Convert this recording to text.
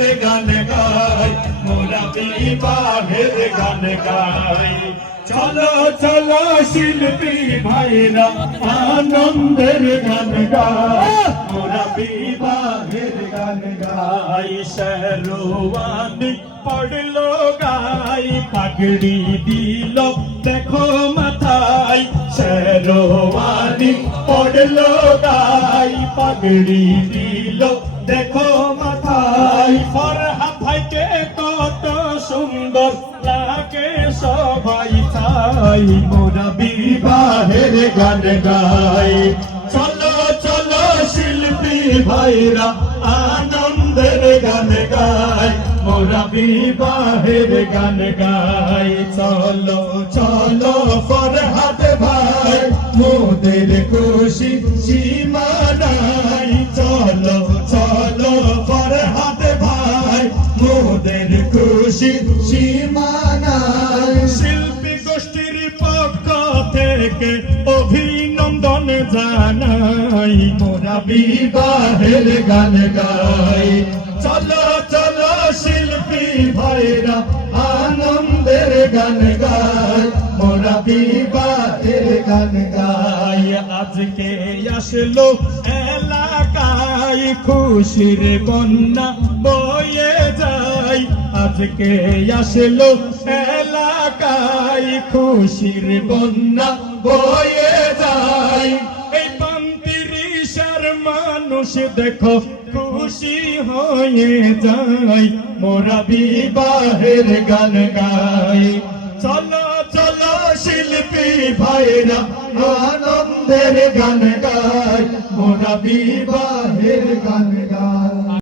বিবাহের গান গাই, মোরা বিবাহের গান গাই। চলো চলো শিল্পী ভাইরা আনন্দের গান গাই, মোরা বিবাহের গান গাই। শেরওয়ানি পড়লো গাই, পাগড়ি দিল দেখো মাথায়। শেরওয়ানি পড়লো গাই, পাগড়ি দিল দেখো মাথায়। ফরহাদ ভাইকে কত সুন্দর লাগে সবাই তাই, মোরা বিবাহের গান গাই। চলো চলো শিল্পী ভাইরা আনন্দের গান গাই, মোরা বিবাহের গান গাই। চলো চলো ফরহাদ ভাই, মোদের খুশি সীমা নাই। চলো চলো ফরহাদ ভাই, মোদের খুশি সীমা নাই। শিল্পী গোষ্ঠীর পক্ষ থেকে অভিনন্দন জানাই, মোরা বিবাহের গান গাই। চলো চলো শিল্পী ভাইরা আনন্দের গান গাই, মোরা বিবাহের গান গাই। আজকে আসলো এলাকায় খুশির বন্যা বয়ে যায়, আজকে আসলো এলাকায় খুশির বন্যা বয়ে যায়। এই পান্তিরিশার মানুষ দেখো খুশি হয়ে যায়, মোরা বিবাহের গান গাই। চলো চলো শিল্পী ভাইরা আনন্দের গান গাই, মোরা বিবাহের গান গাই।